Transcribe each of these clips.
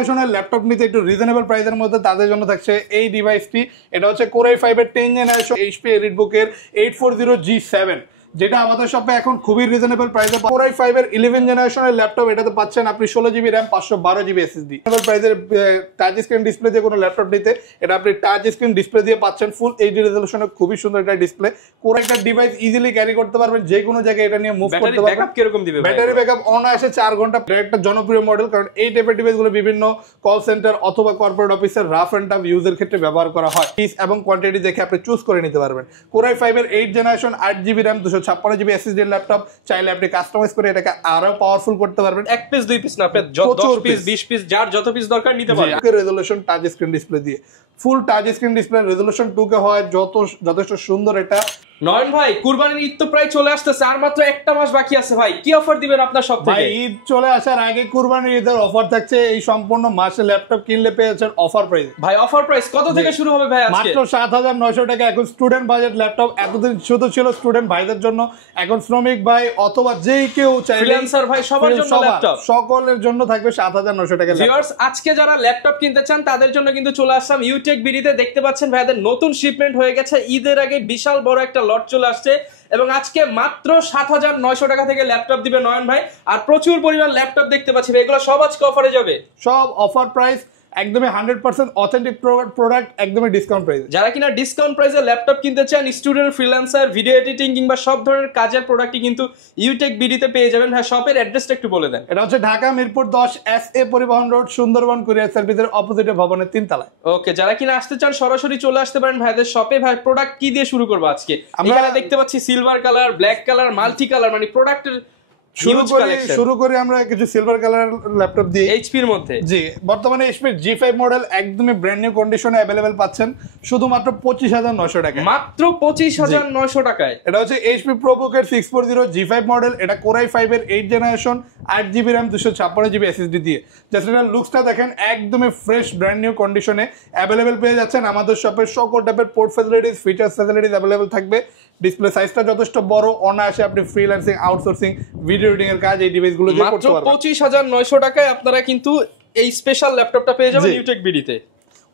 জেনারেশনের ল্যাপটপ নিতে একটু রিজনেবল প্রাইসের মধ্যে তাদের জন্য থাকছে এই ডিভাইসটি। এটা হচ্ছে Core i5 এর 10 জেনারেশন HP EliteBook এর 840G7, যেটা আমাদের শপে এখন খুবই রিজনেবল প্রাইসে। Core i5 এর 11 জেনারেশনের ল্যাপটপ, এটাতে পাচ্ছেন আপনি 16GB RAM 512GB SSD। Reasonable প্রাইসের টাচ স্ক্রিন ডিসপ্লে দিয়ে কোনো ল্যাপটপ নিতে এটা আপনি টাচ স্ক্রিন ডিসপ্লে দিয়ে পাচ্ছেন ফুল এইচডি রেজোলিউশনের খুবই সুন্দর একটা ডিসপ্লে। কোর একটা ডিভাইস ইজিলি ক্যারি করতে পারবেন, যে কোনো জায়গায় এটা নিয়ে মুভ করতে পারবেন। ব্যাকআপ কিরকম দিবে? ব্যাটারি ব্যাকআপ অনায়াসে 4 ঘন্টা। একটা জনপ্রিয় মডেল, কারণ এই টাইপের ডিভাইসগুলো বিভিন্ন কল সেন্টার অথবা কর্পোরেট অফিসের রাফ এন্ড টাফ ইউজের ক্ষেত্রে ব্যবহার করা হয়। পিস এবং কোয়ান্টিটি দেখে আপনি চুজ করে নিতে পারবেন। Core i5 এর 8 generation 8GB RAM 256GB SSD laptop চাইলে আপনি কাস্টমাইজ করে এটাকে আরো পাওয়ারফুল করতে পারবেন। এক পিস দুই পিস না, আপনি 10 পিস 20 পিস যার যত পিস দরকার নিতে পারবেন। রেজোলিউশন টাচ স্ক্রিন ডিসপ্লে দিয়ে, ফুল touch screen display, resolution 2K হয়, যথেষ্ট সুন্দর এটা। নয়ন ভাই, কুরবানির ঈদ তো প্রায় চলে আসতেছে, আর মাত্র একটা মাস বাকি আছে ভাই, কি অফার দিবেন আপনার সব থেকে? ভাই ঈদ চলে আসার আগে কুরবানির ঈদের অফার থাকছে। এই সম্পূর্ণ মাসে ল্যাপটপ কিনলে পেয়েছেন অফার প্রাইস। ভাই অফার প্রাইস কত থেকে শুরু হবে ভাই আজকে? মাত্র 7900 টাকা। এখন স্টুডেন্ট বাজেট ল্যাপটপ, এতদিন শুধু ছিল স্টুডেন্ট ভাইদের জন্য, এখন শ্রমিক ভাই অথবা যেই কেউ চাইলে ফ্রিল্যান্সার ভাই সবার জন্য ল্যাপটপ, সকলের জন্য থাকবে 7900 টাকা। ভিউয়ার্স, আজকে যারা ল্যাপটপ কিনতে চান তাদের জন্য কিন্তু চলে আসলাম ইউটেক বিডিতে। দেখতে পাচ্ছেন ভাইদের নতুন শিপমেন্ট হয়ে গেছে, ঈদের আগে বিশাল বড় একটা লট চলে আসছে এবং আজকে মাত্র 7900 টাকা থেকে ল্যাপটপ দিবে নয়ন ভাই। আর প্রচুর পরিমাণ ল্যাপটপ দেখতে পাচ্ছি, এগুলো সব আজকে অফারে যাবে। সব অফার প্রাইস, একদমই 100% অথেন্টিক প্রোডাক্ট, একদমই ডিসকাউন্ট প্রাইস। যারা কিনা ডিসকাউন্ট প্রাইসে ল্যাপটপ কিনতে চান, স্টুডেন্ট, ফ্রিল্যান্সার, ভিডিও এডিটিং কিংবা সব ধরনের কাজের প্রোডাক্টই কিন্তু ইউটেক বিডিতে পেয়ে যাবেন। ভাই শপের অ্যাড্রেসটা একটু বলে দেন। এটা হচ্ছে ঢাকা মিরপুর 10 SA পরিবহন রোড, সুন্দরবন কুরিয়ার সার্ভিসের অপোজিটে ভবনের 3 তলায়। ওকে, যারা কিনা আসতে চান সরাসরি চলে আসতে পারেন ভাইদের শপে। ভাই প্রোডাক্ট কি দিয়ে শুরু করবো আজকে? আমরা দেখতে পাচ্ছি silver colour, black colour, multi colour, মানে প্রোডাক্টের শুরু করি আমরা কিছু সিলভার কালার ল্যাপটপ দিয়ে এইচপির মধ্যে। জি, বর্তমানে এইচপি G5 মডেল একদমই ব্র্যান্ড নিউ কন্ডিশনে अवेलेबल পাচ্ছেন শুধুমাত্র 25900 টাকায়। মাত্র 25900 টাকায়। এটা হচ্ছে এইচপি ProBook এর 640 G5 মডেল। এটা Core i5 এর 8 generation 8GB RAM 256GB SSD দিয়ে। জাস্ট এটা লুকসটা দেখেন, একদমই ফ্রেশ ব্র্যান্ড নিউ কন্ডিশনে अवेलेबल পেয়ে যাচ্ছেন আমাদের শপে। সকল টাইপের port facilities, features facilities available থাকবে। ডিসপ্লে সাইজটা যথেষ্ট বড়, অনায়াসে আপনি ফ্রিল্যান্সিং, আউটসোর্সিং, ভিডিও এডিটিং এর কাজ এই ডিভাইসগুলো দিয়ে করতে পারবেন। 25900 টাকায় আপনারা কিন্তু এই স্পেশাল ল্যাপটপটা পেয়ে যাবেন ইউটেক বিডিতে।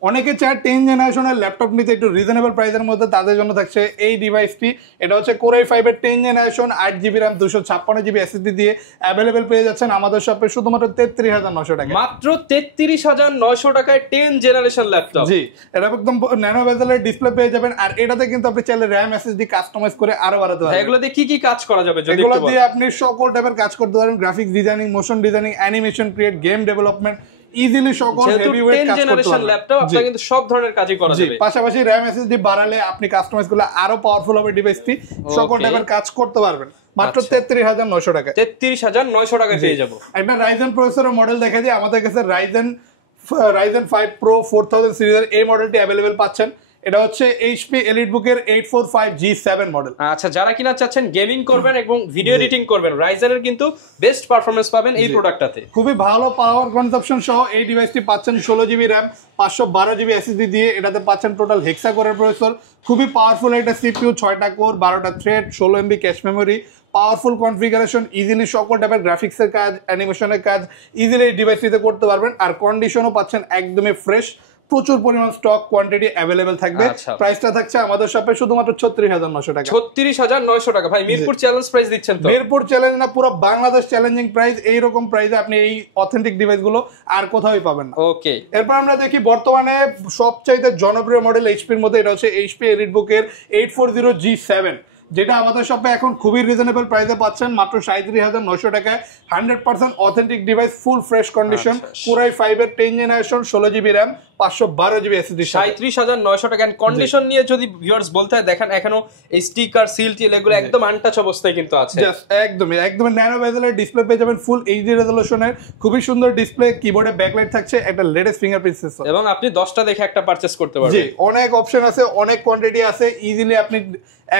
অনেকে চায় 10 জেনারেশনের ল্যাপটপ নিতে একটু রিজনেবল প্রাইসের মধ্যে, তাদের জন্য থাকছে এই ডিভাইসটি। এটা হচ্ছে Core i5 এর 10 generation 8GB RAM 256GB SSD দিয়ে अवेलेबल পেয়ে যাচ্ছেন আমাদের শপে শুধুমাত্র 33900 টাকা। মাত্র 33900 টাকায় 10 জেনারেশন ল্যাপটপ। জি, এটা একদম ন্যানো বেজেলের ডিসপ্লে পেয়ে যাবেন। আর এটাতে কিন্তু আপনি চাইলে RAM SSD কাস্টমাইজ করে আরো বাড়াতে পারবেন। এগুলো দিয়ে কি কাজ করা যাবে? এগুলো দিয়ে আপনি সকল টাইপের কাজ করতে পারেন, graphics designing, motion designing, animation create, game development, easily সকল হেভিওয়েট কাজ করতে পারবেন। ল্যাপটপ আপনারা কিন্তু সব ধরনের কাজই করা যাবে। পাশাপাশি RAM SSD বাড়ালে আপনি কাস্টমাইজ করলে আরো পাওয়ারফুল হবে ডিভাইসটি, সকল টাইপের কাজ করতে পারবেন মাত্র 33900 টাকা। 33900 টাকায় পেয়ে যাব। একটা Ryzen প্রসেসরের মডেল দেখা যায় আমাদের কাছে, Ryzen 5 Pro 4000 সিরিজের এই মডেলটি अवेलेबल পাচ্ছেন। এটা হচ্ছে HP EliteBook এর 845G7 মডেল। আচ্ছা, যারা কিনা চাচ্ছেন গেমিং করবেন এবং ভিডিও এডিটিং করবেন, Ryzen এর কিন্তু বেস্ট পারফরম্যান্স পাবেন এই প্রোডাক্টটাতে। খুবই ভালো পাওয়ার কনজাম্পশন সহ এই ডিভাইসটি পাচ্ছেন 16GB RAM 512GB SSD দিয়ে। এটাতে পাচ্ছেন টোটাল হেক্সা কোরের প্রসেসর, খুবই পাওয়ারফুল একটা CPU, 6টা কোর, 12টা thread, 16MB cache memory, powerful configuration, easily সকল টাইপের গ্রাফিক্সের কাজ, অ্যানিমেশনের কাজ ইজিলি এই ডিভাইসটিতে করতে পারবেন। আর কন্ডিশনও পাচ্ছেন একদমই ফ্রেশ, প্রচুর পরিমাণ স্টক কোয়ান্টিটি अवेलेबल থাকবে। প্রাইসটা থাকছে আমাদের শপে শুধুমাত্র 36900 টাকা। 36900 টাকা। ভাই মিরপুর চ্যালেঞ্জ প্রাইস দিচ্ছেন তো? মিরপুর চ্যালেঞ্জ না, পুরো বাংলাদেশ চ্যালেঞ্জিং প্রাইস। এই রকম প্রাইসে আপনি এই অথেন্টিক ডিভাইসগুলো আর কোথাওই পাবেন না। ওকে, এরপর আমরা দেখি বর্তমানে সবচাইতে জনপ্রিয় মডেল এইচপির মধ্যে, এটা হচ্ছে HP EliteBook এর 840G7, যেটা আমাদের শপে এখন খুবই রিজনেবল প্রাইসে পাচ্ছেন মাত্র 37900 টাকায়। 100% authentic device, full fresh condition, Core i5 এর 10 generation 16GB RAM 512GB SSD। 37900 টাকা। কন্ডিশন নিয়ে যদি ভিউয়ার্স বলতে হয়, দেখেন এখনো এই স্টিকার, সিল টিল এগুলো একদম আনটাচ অবস্থায় কিন্তু আছে। জাস্ট একদম ন্যানো বেজেলের ডিসপ্লে পেয়ে যাবেন, ফুল এইচডি রেজোলিউশনের খুবই সুন্দর ডিসপ্লে। কিবোর্ডে ব্যাকলাইট থাকছে, একটা লেটেস্ট ফিঙ্গারপ্রিন্ট সেন্সর, এবং আপনি 10টা দেখে একটা পারচেজ করতে পারবেন। জি, অনেক অপশন আছে, অনেক কোয়ান্টিটি আছে, ইজিলি আপনি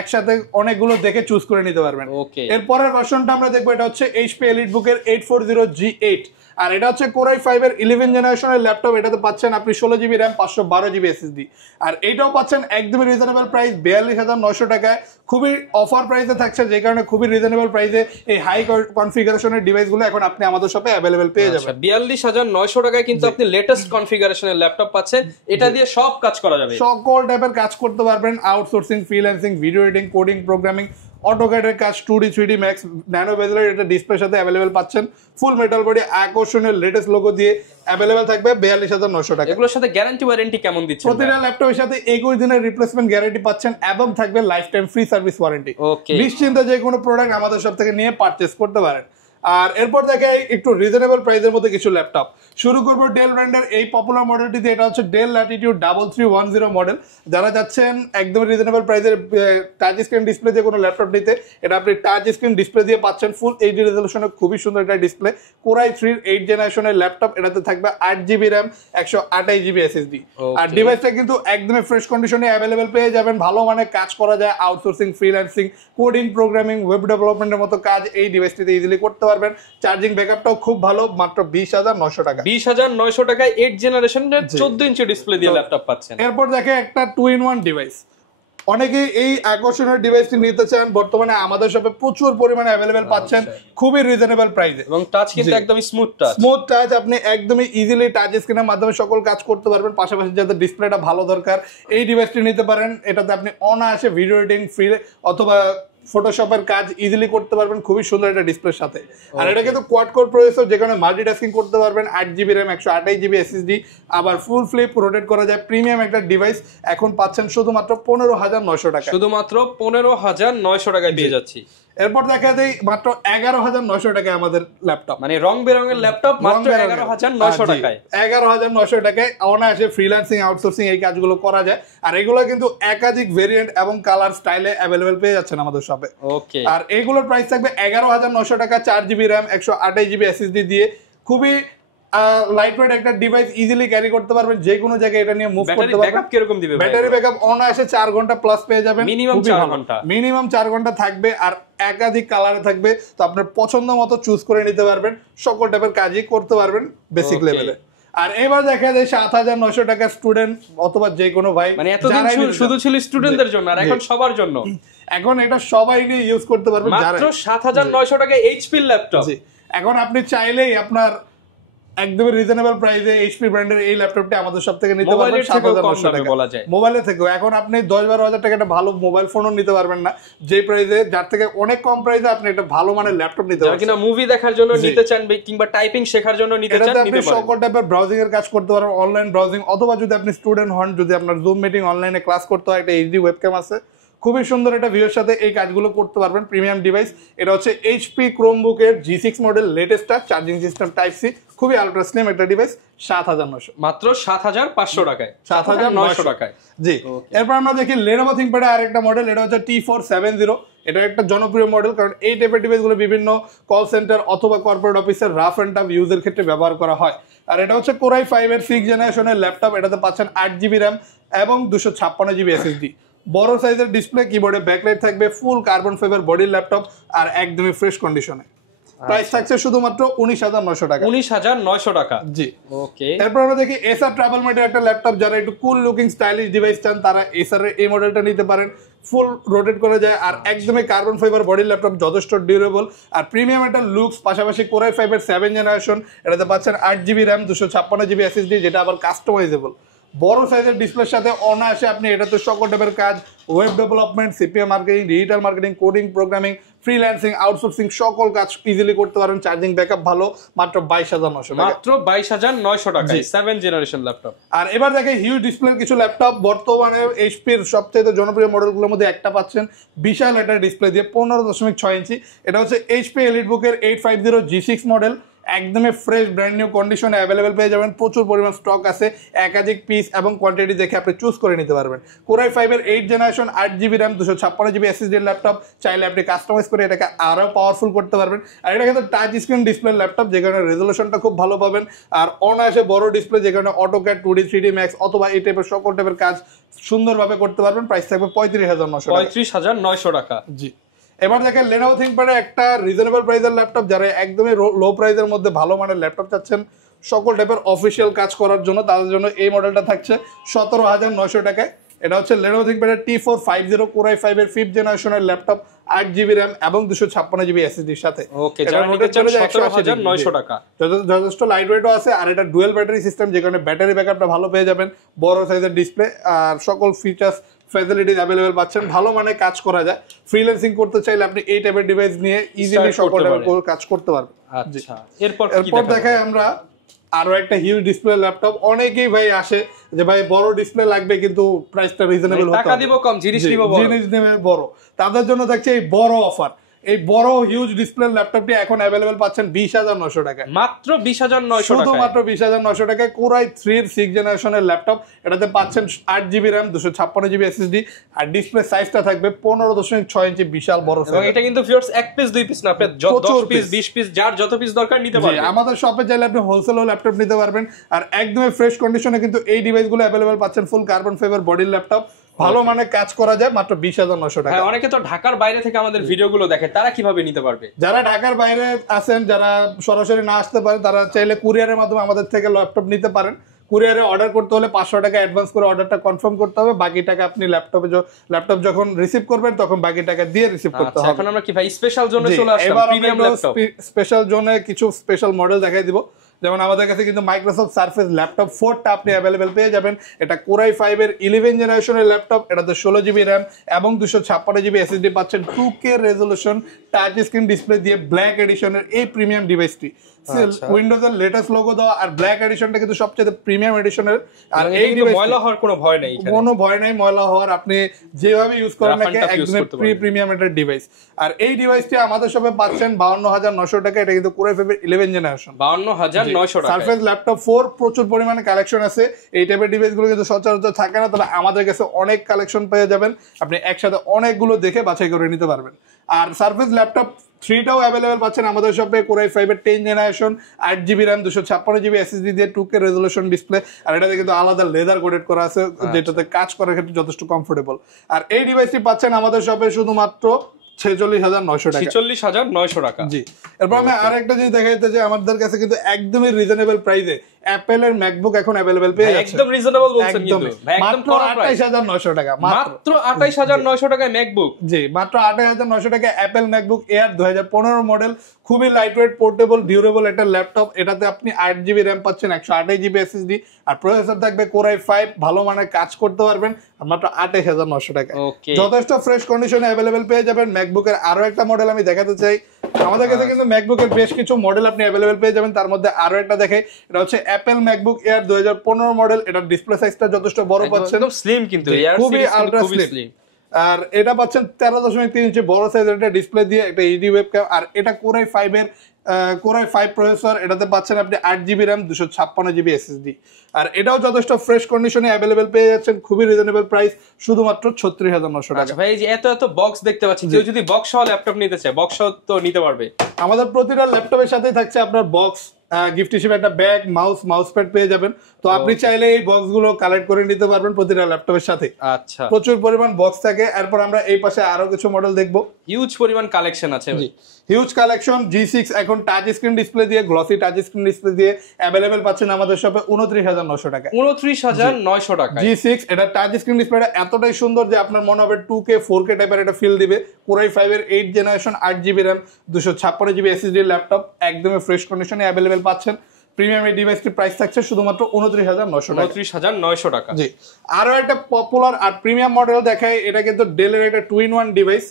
একসাথে অনেকগুলো দেখে চুজ করে নিতে পারবেন। ওকে, এর পরের ভার্সনটা আমরা দেখবো, এটা হচ্ছে HP EliteBook এর 840G8। আর এটা হচ্ছে Core i5 এর 11 জেনারেশনের ল্যাপটপ। এটাতে পাচ্ছেন আপনি 16GB RAM 512GB SSD। আর এইটাও পাচ্ছেন একদমই রিজনেবল প্রাইস 42900 টাকায়, খুবই অফার প্রাইসে থাকছে, যে কারণে খুবই রিজনেবল প্রাইসে এই হাই কনফিগারেশনের ডিভাইসগুলো এখন আপনি আমাদের শপে অ্যাভেলেবেল পেয়ে যাবেন। 42900 টাকায় কিন্তু আপনি লেটেস্ট কনফিগারেশনের ল্যাপটপ পাচ্ছেন, এটা দিয়ে সব কাজ করা যাবে, সকল টাইপের কাজ করতে পারবেন, outsourcing, freelancing, video editing, coding, programming, অটোক্যাডের কাজ, 2D 3D ম্যাক্স, ন্যানো বেজেলের এটা ডিসপ্লের সাথে অ্যাভেলেবেল পাচ্ছেন। ফুল মেটাল বডি আকর্ষণীয় লেটেস্ট লোগো দিয়ে অ্যাভেলেবেল থাকবে 42900 টাকা। এগুলোর সাথে গ্যারান্টি ওয়ারেন্টি কেমন দিচ্ছেন? প্রতিটা ল্যাপটপের সাথে 21 দিনের রিপ্লেসমেন্ট গ্যারান্টি পাচ্ছেন এবং থাকবে life time free service warranty. নিশ্চিন্তে যে কোনো প্রোডাক্ট আমাদের সব থেকে নিয়ে পারচেজ করতে পারেন। আর এরপর দেখে একটু রিজনেবল প্রাইসের মধ্যে কিছু ল্যাপটপ শুরু করবো ডেল ব্র্যান্ডের এই পপুলার মডেলটি দিয়ে। এটা হচ্ছে ডেল ল্যাটিটিউড 3310 মডেল। যারা যাচ্ছেন একদম রিজনেবল প্রাইসের টাচ স্ক্রিন ডিসপ্লে যে কোনো ল্যাপটপ নিতে, এটা আপনি টাচ স্ক্রিন ডিসপ্লে দিয়ে পাচ্ছেন, ফুল এইচডি রেজলিউশনের খুবই সুন্দর একটা ডিসপ্লে। Core i3 8 জেনারেশনের ল্যাপটপ, এটাতে থাকবে 8GB RAM 128GB SSD। আর ডিভাইসটা কিন্তু একদমই ফ্রেশ কন্ডিশনে অ্যাভেলেবেল পেয়ে যাবেন। ভালো মানের কাজ করা যায়, outsourcing, freelancing, coding, programming, web ডেভেলপমেন্টের মতো কাজ এই ডিভাইসটিতে ইজিলি করতে পারবেন। চার্জিং ব্যাকআপটাও খুব ভালো, মাত্র 20900 টাকা। 20900 টাকায় 8 জেনারেশনের 14 ইঞ্চি ডিসপ্লে দিয়ে ল্যাপটপ পাচ্ছেন। এরপর দেখে একটা 2-in-1 ডিভাইস। অনেকে এই আকর্ষণীয় ডিভাইসটি নিতে চান, বর্তমানে আমাদের শপে প্রচুর পরিমাণে অ্যাভেলেবেল পাচ্ছেন খুবই রিজনেবল প্রাইসে। এবং টাচ কিন্তু একদমই স্মুথ টাচ, আপনি একদমই ইজিলি টাচ স্ক্রিনের মাধ্যমে সকল কাজ করতে পারবেন। পাশাপাশি যাদের ডিসপ্লেটা ভালো দরকার এই ডিভাইসটি নিতে পারেন। এটাতে আপনি অনায়াসে ভিডিও এডিটিং, ফ্রি অথবা ফটোশপের কাজ ইজিলি করতে পারবেন খুবই সুন্দর একটা ডিসপ্লের সাথে। আর এটা কিন্তু কোয়াড কোর প্রসেসর, যেখানে মাল্টিটাস্কিং করতে পারবেন। 8GB RAM 128GB SSD, আবার ফুল ফ্লিপ রোটেট করা যায়। প্রিমিয়াম একটা ডিভাইস এখন পাচ্ছেন শুধুমাত্র 15900 টাকা। শুধুমাত্র 15900 টাকায় পেয়ে যাচ্ছি। এরপর দেখা যায় মাত্র 11900 টাকায় আমাদের ল্যাপটপ, মানে রং বেরঙের ল্যাপটপ মাত্র 11900 টাকায়। 11900 টাকায় অনায়াসে ফ্রিল্যান্সিং, আউটসোর্সিং এই কাজগুলো করা যায়। আর এগুলো কিন্তু একাধিক ভেরিয়েন্ট এবং কালার স্টাইলে অ্যাভেলেবেল পেয়ে যাচ্ছেন আমাদের শপে। ওকে। আর এইগুলোর প্রাইস থাকবে 11900 টাকা, 4GB RAM 128GB SSD দিয়ে। খুবই লাইট ওয়েট একটা ডিভাইস, ইজিলি ক্যারি করতে পারবেন, যে কোনো জায়গায় এটা নিয়ে মুভ করতে পারবেন। ব্যাকআপ কিরকম দিবে? ব্যাটারি ব্যাকআপ অনায়াসে 4 ঘন্টা প্লাস পেয়ে যাবেন, মিনিমাম 4 ঘন্টা থাকবে। আর একাধিক কালারে থাকবে, তো আপনার পছন্দ মতো চুজ করে নিতে পারবেন, সকল টাইপের কাজই করতে পারবেন বেসিক লেভেলে। আর এবার দেখা যায় 7900 টাকা স্টুডেন্ট অথবা যে কোনো ভাই, মানে এতদিন শুধু ছিল স্টুডেন্টদের জন্য, আর এখন সবার জন্য। এখন এটা সবাই নিয়ে ইউজ করতে পারবেন। মাত্র 7900 টাকায় এইচপি ল্যাপটপ। এখন আপনি চাইলেই আপনার একদম রিজনেবল প্রাইসে এইচপি ব্র্যান্ডের এই ল্যাপটপটি আমাদের সব থেকে নিতে পারবেন 7900 টাকা বলা যায়। মোবাইলে থেকেও এখন আপনি 10-12 হাজার টাকা একটা ভালো মোবাইল ফোনও নিতে পারবেন না, যে প্রাইসে, যার থেকে অনেক কম প্রাইসে আপনি একটা ভালো মানের ল্যাপটপ নিতে পারবেন। কিনা মুভি দেখার জন্য নিতে চান কিংবা টাইপিং শেখার জন্য নিতে চান, আপনি সকল টাইপের ব্রাউজিং এর কাজ করতে পারবেন, অনলাইন ব্রাউজিং, অথবা যদি আপনি স্টুডেন্ট হন, যদি আপনার জুম মিটিং অনলাইনে ক্লাস করতে হয়, একটা এইচডি ওয়েবক্যাম আছে, খুবই সুন্দর একটা ভিউর সাথে এই কাজগুলো করতে পারবেন। Premium device. এটা হচ্ছে এইচপি ক্রোমবুকের G6 model, latest charging system type C, খুবই আলট্রা স্লিম একটা ডিভাইস। 7900, মাত্র 7500 টাকায়, 7900 টাকায়। জি। এরপর আমরা দেখি Lenovo ThinkPad আরেকটা মডেল, এটা হচ্ছে T470। এটা একটা জনপ্রিয় মডেল, কারণ এই টাইপের ডিভাইসগুলো বিভিন্ন কল সেন্টার অথবা কর্পোরেট অফিসের রাফ এন্ড টাফ ইউজের ক্ষেত্রে ব্যবহার করা হয়। আর এটা হচ্ছে Core i5 এর 6 জেনারেশনের ল্যাপটপ। এটাতে পাচ্ছেন 8GB RAM এবং 256GB SSD। বড় সাইজের ডিসপ্লে, কিবোর্ডে ব্যাকলাইট থাকবে, ফুল কার্বন ফাইবার বডির ল্যাপটপ, আর একদমই ফ্রেশ কন্ডিশনে। প্রাইস থাকছে শুধুমাত্র 19900 টাকা। 19900 টাকা। জি। ওকে। এরপর আমরা দেখি Acer TravelMate একটা ল্যাপটপ। যারা একটু কুল লুকিং স্টাইলিশ ডিভাইস চান, তারা Acer এর এই মডেলটা নিতে পারেন। ফুল রোটেট করা যায়, আর একদমই কার্বন ফাইবার বডির ল্যাপটপ, যথেষ্ট ডিউরেবল আর প্রিমিয়াম একটা লুকস। পাশাপাশি Core i5 এর 7 জেনারেশন, এটাতে পাচ্ছেন 8GB RAM 256GB SSD, যেটা আবার কাস্টমাইজেবল। বড় সাইজের ডিসপ্লের সাথে অনায়াসে আপনি এটাতে সকল টাইপের কাজ, web development, CPM marketing, digital marketing, coding, programming, freelancing, outsourcing সকল কাজ ইজিলি করতে পারেন। চার্জিং ব্যাকআপ ভালো, মাত্র 22900 টাকা। মাত্র 22900 টাকায় 7 জেনারেশন ল্যাপটপ। আর এবার দেখে হিউজ ডিসপ্লের কিছু ল্যাপটপ। বর্তমানে এইচপির সবচেয়ে জনপ্রিয় মডেলগুলোর মধ্যে একটা পাচ্ছেন বিশাল একটা ডিসপ্লে দিয়ে, 15.6 ইঞ্চি। এটা হচ্ছে এইচপি এলিটবুকের 850 G6 মডেল। একদমই ফ্রেশ ব্র্যান্ড নিউ কন্ডিশনে অ্যাভেলেবেল পেয়ে যাবেন। প্রচুর পরিমাণ স্টক আছে, একাধিক পিস এবং কোয়ান্টিটি দেখে আপনি চুজ করে নিতে পারবেন। Core i5 এর 8 generation 8GB RAM 256GB SSD laptop. চাইলে আপনি কাস্টমাইজ করে এটাকে আরো পাওয়ারফুল করতে পারবেন। আর এটা কিন্তু টাচ স্ক্রিন ডিসপ্লে ল্যাপটপ, যে কারণে রেজলিউশনটা খুব ভালো পাবেন। আর অনায়াসে বড় ডিসপ্লে, যে কারণে অটোক্যাড, 2D 3D ম্যাক্স অথবা এই টাইপের সকল টাইপের কাজ সুন্দরভাবে করতে পারবেন। প্রাইস থাকবে 35900 টাকা। 35900 টাকা। জি। এবার দেখেন Lenovo ThinkPad একটা রিজনেবল প্রাইসের ল্যাপটপ, যারা একদমই লো প্রাইসের মধ্যে ভালো মানের ল্যাপটপ চাচ্ছেন সকল টাইপের অফিসিয়াল কাজ করার জন্য, তাদের জন্য এই মডেলটা থাকছে 17,900 টাকায়। এটা হচ্ছে Lenovo ThinkPad T450 Core i5 এর 5th জেনারেশনের ল্যাপটপ, 8GB RAM এবং 256GB SSD এর সাথে। ওকে, যারা নিতে চান 17,900 টাকা। যথেষ্ট লাইট ওয়েটও আছে, আর এটা ডুয়েল ব্যাটারি সিস্টেম, যে কারণে ব্যাটারি ব্যাকআপটা ভালো পেয়ে যাবেন, বড় সাইজের ডিসপ্লে আর সকল ফিচার্স ফ্যাসিলিটিস অ্যাভেলেবেল পাচ্ছেন। ভালো মানে কাজ করা যায়, ফ্রিল্যান্সিং করতে চাইলে আপনি এই টাইপের ডিভাইস নিয়ে ইজিলি সকল টাইপের কাজ করতে পারবেন। আচ্ছা, এরপর দেখাই আমরা আরো একটা হিউজ ডিসপ্লে ল্যাপটপ। অনেকেই ভাই আসে যে ভাই বড় ডিসপ্লে লাগবে কিন্তু প্রাইসটা রিজনেবল হতে হবে, টাকা দিব কম, জিনিস নিব বড়, জিনিস নেবে বড়। তাদের জন্য থাকছে এই বড় অফার। এই বড় হিউজ ডিসপ্লে ল্যাপটপটি এখন অ্যাভেলেবেল পাচ্ছেন 20,900 টাকায়, মাত্র 20,900 টাকা, শুধুমাত্র 20,900 টাকায়। Core i3 এর 6th জেনারেশনের ল্যাপটপ, এটাতে পাচ্ছেন 8GB RAM 256GB SSD, আর ডিসপ্লে সাইজটা থাকবে 15.6 ইঞ্চি, বিশাল বড় সাইজ। এবং এটা কিন্তু ভিউয়ার্স এক পিস দুই পিস না, আপনি 10 পিস 20 পিস যার যত পিস দরকার নিতে পারবেন। আমাদের শপে চাইলে আপনি হোলসেল ল্যাপটপ নিতে পারবেন, আর একদমই ফ্রেশ কন্ডিশনে কিন্তু এই ডিভাইসগুলো অ্যাভেলেবেল পাচ্ছেন। ফুল কার্বন ফাইবার বডির ল্যাপটপ, ভালো মানে কাজ করা যায়, মাত্র 20,900 টাকা। হ্যাঁ, অনেকে তো ঢাকার বাইরে থেকে আমাদের ভিডিওগুলো দেখে, তারা কিভাবে নিতে পারবে? যারা ঢাকার বাইরে আছেন, যারা সরাসরি না আসতে পারে, তারা চাইলে কুরিয়ারের মাধ্যমে আমাদের থেকে ল্যাপটপ নিতে পারেন। কুরিয়ারে অর্ডার করতে হলে 500 টাকা অ্যাডভান্স করে অর্ডারটা কনফার্ম করতে হবে, বাকি টাকা আপনি ল্যাপটপ যখন রিসিভ করবেন তখন বাকি টাকা দিয়ে রিসিভ করতে হবে। এখন আমরা কি ভাই স্পেশাল জোনে চলে আসলাম, প্রিমিয়াম ল্যাপটপ। স্পেশাল জোনে কিছু স্পেশাল মডেল দেখাই দিব। যেমন আমাদের কাছে কিন্তু মাইক্রোসফট সারফেস ল্যাপটপ 4টা আপনি অ্যাভেলেবেল পেয়ে যাবেন। এটা Core i5 এর 11 জেনারেশনের ল্যাপটপ, এটাতে 16GB RAM এবং 256GB SSD পাচ্ছেন। 2K resolution touch screen display দিয়ে ব্ল্যাক এডিশনের এই প্রিমিয়াম ডিভাইসটি, উইন্ডোজের লেটেস্ট লোগো দেওয়া, আর ব্ল্যাক এডিশনটা কিন্তু সবচেয়ে প্রিমিয়াম এডিশনের। আর এই ময়লা হওয়ার কোনো ভয় নেই, কোনো ভয় নাই ময়লা হওয়ার, আপনি যেভাবে ইউজ করেন নাকি একদম প্রিমিয়াম একটা ডিভাইস। আর এই ডিভাইসটি আমাদের শপে পাচ্ছেন 52,900 টাকা। এটা কিন্তু Core i5 এর 11 জেনারেশন, 52,900 টাকা। সারফেস ল্যাপটপ 4 প্রচুর পরিমাণে কালেকশন আছে। এই টাইপের ডিভাইসগুলো কিন্তু সচরাচর থাকে না, তবে আমাদের কাছে অনেক কালেকশন পেয়ে যাবেন, আপনি একসাথে অনেকগুলো দেখে বাছাই করে নিতে পারবেন। আর সারফেস ল্যাপটপ 3টাও অ্যাভেলেবেল পাচ্ছেন আমাদের শপে। Core i5 এর 10 generation, 8GB RAM 256GB SSD দিয়ে 2K রেজোলিউশন ডিসপ্লে, আর এটাতে কিন্তু আলাদা লেদার কোটেড করা আছে, যেটাতে কাজ করার ক্ষেত্রে যথেষ্ট কমফোর্টেবল। আর এই ডিভাইসটি পাচ্ছেন আমাদের শপে শুধুমাত্র 46,900 টাকা। 46,900 টাকা। জি, এরপর আমি আরেকটা জিনিস দেখাইতে যে আমাদের কাছে কিন্তু একদমই রিজনেবল প্রাইসে অ্যাপল এর ম্যাকবুক এখন অ্যাভেলেবেল পেয়ে যাচ্ছে। একদম রিজনেবল বলছেন কিন্তু, মাত্র 28,900 টাকা। মাত্র 28,900 টাকায় ম্যাকবুক। জি, মাত্র 28,900 টাকা অ্যাপল ম্যাকবুক এয়ার 2015 মডেল, খুবই লাইটওয়েট, পোর্টেবল, ডিউরেবল একটা ল্যাপটপ। এটাতে আপনি 8GB RAM পাচ্ছেন, 128GB SSD, আর প্রসেসর থাকবে Core i5, ভালো মানের কাজ করতে পারবেন, মাত্র 28,900 টাকা। যথেষ্ট ফ্রেশ কন্ডিশনে অ্যাভেলেবেল পেয়ে যাবেন। ম্যাকবুকের আরো একটা মডেল আমি দেখাতে চাই। আমাদের কাছে কিন্তু ম্যাকবুকের বেশ কিছু মডেল আপনি অ্যাভেলেবেল পেয়ে যাবেন, তার মধ্যে আরো একটা দেখাই। এটা হচ্ছে অ্যাপল ম্যাকবুক এয়ার 2015 মডেল। এটার ডিসপ্লে সাইজটা যথেষ্ট বড় পাচ্ছেন, একদম স্লিম, কিন্তু খুবই আলট্রা স্লিম। আর এটা পাচ্ছেন 13.3 ইঞ্চি বড় সাইজের একটা ডিসপ্লে দিয়ে, একটা ইডি ওয়েবক্যাম। আর এটা Core i5 এর Core i5 প্রসেসর, এটাতে পাচ্ছেন আপনি 8GB RAM 256GB SSD। আর এটাও যথেষ্ট ফ্রেশ কন্ডিশনে অ্যাভেলেবেল পেয়ে যাচ্ছেন, খুবই রিজনেবল প্রাইস, শুধুমাত্র 36,900 টাকা। ভাই এই যে এত বক্স দেখতে পাচ্ছি, কেউ যদি বক্স সহ ল্যাপটপ নিতে চায়, বক্স সহ তো নিতে পারবে। আমাদের প্রতিটা ল্যাপটপের সাথেই থাকছে আপনার বক্স, গিফট হিসেবে একটা ব্যাগ, মাউস প্যাড পেয়ে যাবেন। তো আপনি চাইলে এই বক্স গুলো কালেক্ট করে নিতে পারবেন প্রতিটা ল্যাপটপের সাথে। আচ্ছা, প্রচুর পরিমাণ বক্স থাকে। এরপর আমরা এই পাশে আরো কিছু মডেল দেখবো। হিউজ পরিমাণ কালেকশন আছে, হিউজ কালেকশন। G6 এখন টাচ স্ক্রিন ডিসপ্লে দিয়ে, গ্লসি টাচ স্ক্রিন ডিসপ্লে দিয়ে অ্যাভেলেবেল পাচ্ছেন আমাদের শপে 29,900 টাকা। 29,900 টাকা। G6 এটা টাচ স্ক্রিন ডিসপ্লেটা এতটাই সুন্দর যে আপনার মনে হবে 2K 4K টাইপের একটা ফিল দিবে। Core i5 এর 8 generation, 8GB RAM 256GB SSD laptop, একদমই ফ্রেশ কন্ডিশনে অ্যাভেলেবেল পাচ্ছেন। প্রিমিয়াম এই ডিভাইসটির প্রাইস থাকছে শুধুমাত্র 29,900 টাকা। 29,900 টাকা। জি, আরো একটা পপুলার আর প্রিমিয়াম মডেল দেখায়। এটা কিন্তু ডেলের একটা 2-in-1 ডিভাইস,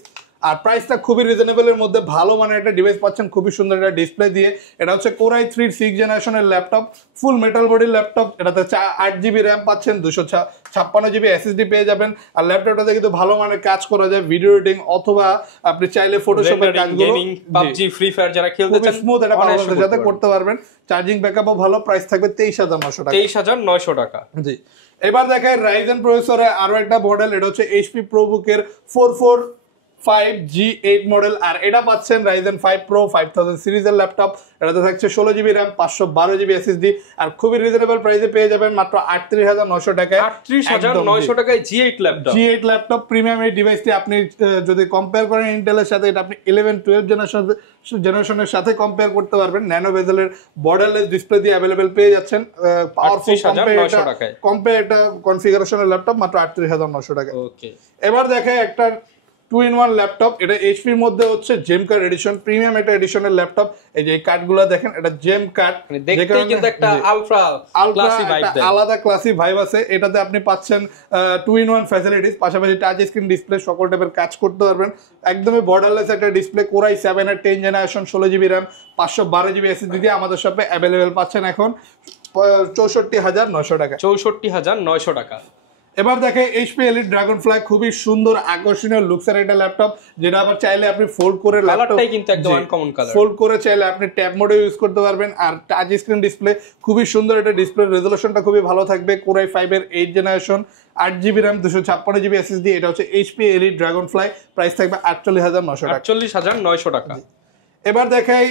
আর প্রাইসটা খুবই রিজনেবল এর মধ্যে, ভালো মানের একটা ডিভাইস পাচ্ছেন, খুবই সুন্দর একটা ডিসপ্লে দিয়ে। এটা হচ্ছে Core i3 6 জেনারেশনের ল্যাপটপ, ফুল মেটাল বডির ল্যাপটপ। এটাতে 8GB RAM পাচ্ছেন, 256GB SSD পেয়ে যাবেন। আর ল্যাপটপটাতে কিন্তু ভালো মানের কাজ করা যায়, ভিডিও এডিটিং অথবা আপনি চাইলে ফটোশপের কাজগুলো, PUBG, ফ্রি ফায়ার যারা খেলতে চান, স্মুথ এটা পারফরম্যান্সের সাথে করতে পারবেন। চার্জিং ব্যাকআপও ভালো, প্রাইস থাকবে 23,900 টাকা। 23,900 টাকা। জি, এবার দেখায় Ryzen প্রসেসরে আরো একটা মডেল। এটা হচ্ছে HP ProBook এর G8 মডেল, আর এটা পাচ্ছেন Ryzen 5 Pro 5000 সিরিজের ল্যাপটপ। এটাতে থাকছে 16GB RAM, 512GB SSD, আর খুবই রিজনেবল প্রাইসে পেয়ে যাবেন মাত্র 38900 টাকায়। 38900 টাকায় G8 ল্যাপটপ প্রিমিয়াম এই ডিভাইসটি আপনি যদি কম্পেয়ার করেন ইন্টেলের সাথে, এটা আপনি 11-12 জেনারেশনের সাথে কম্পেয়ার করতে পারবেন। ন্যানো বেজেলের বর্ডারলেস ডিসপ্লে দিয়ে অ্যাভেলেবেল পেয়ে যাচ্ছেন। পাওয়ারফুল কম্পেয়ার কনফিগারেশনের ল্যাপটপ মাত্র 38900 টাকা। ওকে, এবার দেখে একটা 2-in-1 ল্যাপটপ। এটা HP এর মধ্যে হচ্ছে জেম কার্ড এডিশন, প্রিমিয়াম একটা এডিশনের ল্যাপটপ। এই যে কার্ডগুলো দেখেন, এটা জেম কার্ড, দেখতেই কিন্তু একটা আলট্রা ক্লাসি ভাইব দেয়, আলাদা ক্লাসি ভাইব আছে। এটাতে আপনি পাচ্ছেন 2-in-1 ফ্যাসিলিটিস, পাশাপাশি টাচ স্ক্রিন ডিসপ্লে, সকল টাইপের কাজ করতে পারবেন। একদমই বর্ডারলেস একটা ডিসপ্লে, Core i7 এর 10 generation, 16GB RAM, 512GB SSD দিয়ে আমাদের শপে অ্যাভেলেবেল পাচ্ছেন এখন 64900 টাকা। 64900 টাকা। এবার দেখে HP Elite Dragonfly, খুবই সুন্দর আকর্ষণীয় লুকসের একটা ল্যাপটপ, যেটা আবার চাইলে আপনি ফোল্ড করে কালারটাই কিন্তু একদম আনকমন কালার, ফোল্ড করে চাইলে আপনি ট্যাব মোডে ইউজ করতে পারবেন। আর টাচ স্ক্রিন ডিসপ্লে, খুবই সুন্দর এটা ডিসপ্লে, রেজোলিউশনটা খুবই ভালো থাকবে। Core i5 এর 8 generation, 8GB RAM, 256GB SSD। এটা হচ্ছে HP Elite Dragonfly, প্রাইস থাকবে 48900 টাকা। 48900 টাকা। এবার দেখাই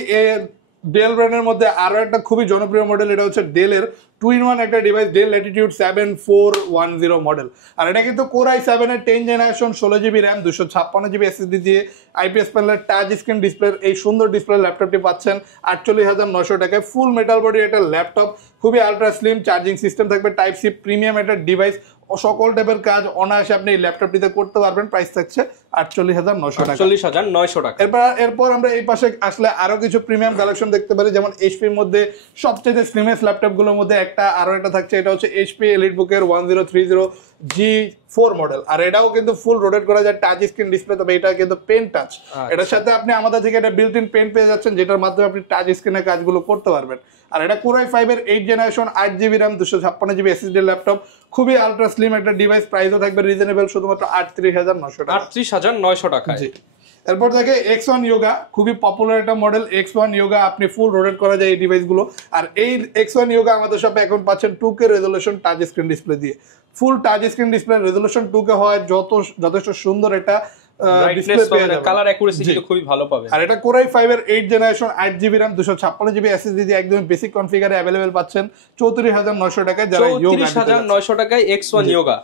ডেল ব্র্যান্ডের মধ্যে আরো একটা খুবই জনপ্রিয় মডেল, এটা হচ্ছে ডেলের 2-in-1 একটা ডিভাইস, ডেল ল্যাটিটিউড 7410 মডেল। আর এটা কিন্তু Core i7 এর 10 generation, 16GB RAM, 256GB SSD দিয়ে IPS প্যানেলের টাচ স্ক্রিন ডিসপ্লে, এই সুন্দর ডিসপ্লে ল্যাপটপটি পাচ্ছেন 48900 টাকায়। ফুল মেটাল বডি একটা ল্যাপটপ, খুবই আলট্রা স্লিম, চার্জিং সিস্টেম থাকবে টাইপ সি, প্রিমিয়াম একটা ডিভাইস, সকল টাইপের কাজ অনায়াসে আপনি এই ল্যাপটপটিতে করতে পারবেন। প্রাইস থাকছে 48900 টাকা। 48900 টাকা। এরপর আমরা এই পাশে আসলে আরো কিছু প্রিমিয়াম কালেকশন দেখতে পারি, যেমন HP এর মধ্যে সবচেয়ে স্লিমেস্ট ল্যাপটপগুলোর মধ্যে আরো একটা থাকছে। এটা হচ্ছে HP EliteBook এর 1030G4 মডেল, আর এটাও কিন্তু ফুল রোটেট করা যায়, টাচ স্ক্রিন ডিসপ্লে, তবে এটা কিন্তু পেন টাচ। এটার সাথে আপনি আমাদের থেকে একটা বিল্ট ইন পেন পেয়ে যাচ্ছেন, যেটার মাধ্যমে আপনি টাচ স্ক্রিনের কাজগুলো করতে পারবেন। আর এটা Core i5 এর 8 generation, 8GB RAM, 256GB SSD laptop, খুবই আলট্রা স্লিম একটা ডিভাইস। প্রাইসও থাকবে রিজনেবল, শুধুমাত্র 38900 টাকা। 38900 টাকা। এরপর দেখে X1 Yoga, খুবই পপুলার একটা মডেল। X1 Yoga আপনি ফুল রোটেট করা যায় এই ডিভাইসগুলো। আর এই X1 Yoga আমাদের শপে এখন পাচ্ছেন 2K resolution touch screen display দিয়ে। ফুল touch screen display, resolution 2K হয়, যথেষ্ট সুন্দর একটা ডিসপ্লে পেয়ে যাবেন, কালার অ্যাকুরেসি কিন্তু খুবই ভালো পাবেন। আর এটা Core i5 এর 8 generation, 8GB RAM, 256GB SSD দিয়ে একদম বেসিক কনফিগারে अवेलेबल পাচ্ছেন 34900 টাকায়। যারা Yoga 34900 টাকায় X1 Yoga,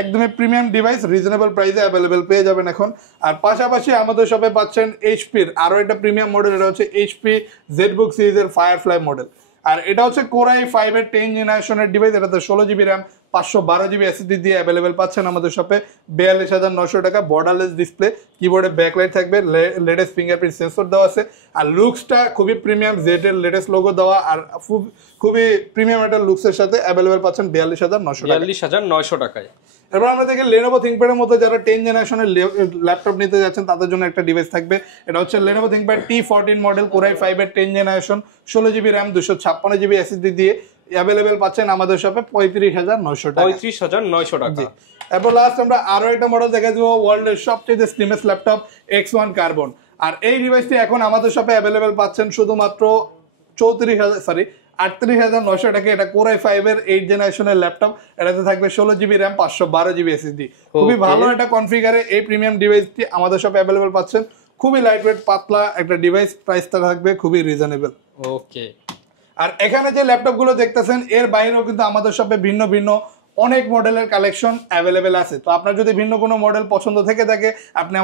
একদমই প্রিমিয়াম ডিভাইস, রিজনেবল প্রাইসে অ্যাভেলেবেল পেয়ে যাবেন এখন। আর পাশাপাশি আমাদের শপে পাচ্ছেন HP এর আরো একটা প্রিমিয়াম মডেল, এটা হচ্ছে HP ZBook সিরিজের Firefly মডেল। আর এটা হচ্ছে Core i5 এর 10 জেনারেশনের ডিভাইস, এটাতে 16GB RAM, 512GB SSD দিয়ে অ্যাভেলেবেল পাচ্ছেন আমাদের শপে 42900 টাকা। বর্ডারলেস ডিসপ্লে, কিবোর্ডে ব্যাকলাইট থাকবে, লেটেস্ট ফিঙ্গারপ্রিন্ট সেন্সর দেওয়া আছে, আর লুকসটা খুবই প্রিমিয়াম, জেড এর লেটেস্ট লোগো দেওয়া, আর খুবই প্রিমিয়াম একটা লুকসের সাথে অ্যাভেলেবেল পাচ্ছেন 42900 টাকা। 42900 টাকায়। এবার আমরা দেখি Lenovo ThinkPad এর মধ্যে যারা 10 জেনারেশনের ল্যাপটপ নিতে যাচ্ছেন তাদের জন্য একটা ডিভাইস থাকবে। এটা হচ্ছে Lenovo ThinkPad T14 model, Core i5 এর 10 generation, 16GB RAM, 256GB SSD দিয়ে অ্যাভেলেবেল পাচ্ছেন আমাদের শপে 35900 টাকা। 35900 টাকা। এরপর লাস্ট আমরা আরো একটা মডেল দেখা দিব, ওয়ার্ল্ডের সবচেয়ে স্লিমেস্ট ল্যাপটপ X1 Carbon। আর এই ডিভাইসটি এখন আমাদের শপে অ্যাভেলেবেল পাচ্ছেন শুধুমাত্র 38900 টাকা। এটা Core i5 এর 8 জেনারেশনের ল্যাপটপ, এটাতে থাকবে 16GB RAM, 512GB SSD। খুবই ভালো একটা কনফিগারে এই প্রিমিয়াম ডিভাইসটি আমাদের শপে অ্যাভেলেবেল পাচ্ছেন। খুবই লাইটওয়েট, পাতলা একটা ডিভাইস, প্রাইসটা থাকবে খুবই রিজনেবল। ওকে, আর এখানে যে ল্যাপটপগুলো দেখতেছেন এর বাইরেও কিন্তু আমাদের শপে ভিন্ন ভিন্ন অনেক মডেলের কালেকশন অ্যাভেলেবেল আছে। তো আপনার যদি ভিন্ন কোনো মডেল পছন্দ থেকে থাকে, আপনি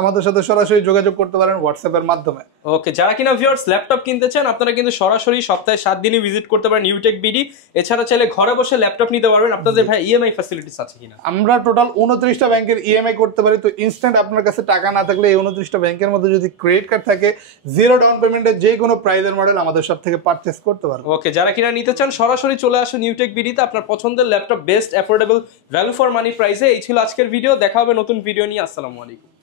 আমাদের সাথে সরাসরি যোগাযোগ করতে পারেন হোয়াটসঅ্যাপের মাধ্যমে। ওকে, যারা কিনা ভিউয়ার্স ল্যাপটপ কিনতে চান, আপনারা কিন্তু সরাসরি সপ্তাহে 7 দিনই ভিজিট করতে পারেন ইউটেক বিডি। এছাড়া চাইলে ঘরে বসে ল্যাপটপ নিতে পারবেন। আপনাদের ভাই ইএমআই ফ্যাসিলিটিস আছে কিনা? আমরা টোটাল 29টা ব্যাংকের ইএমআই করতে পারি। তো ইনস্ট্যান্ট আপনার কাছে টাকা না থাকলে এই 29টা ব্যাংকের মধ্যে যদি ক্রেডিট কার্ড থাকে, জিরো ডাউন পেমেন্টে যে কোনো প্রাইজের মডেল আমাদের সব থেকে পারচেজ করতে পারবেন। ওকে, যারা কিনা নিতে চান সরাসরি চলে আসুন ইউটেক বিডিতে। আপনার পছন্দের laptop best affordable value for money প্রাইসে। এই ছিল আজকের ভিডিও, দেখা হবে নতুন ভিডিও নিয়ে। আসসালামু আলাইকুম।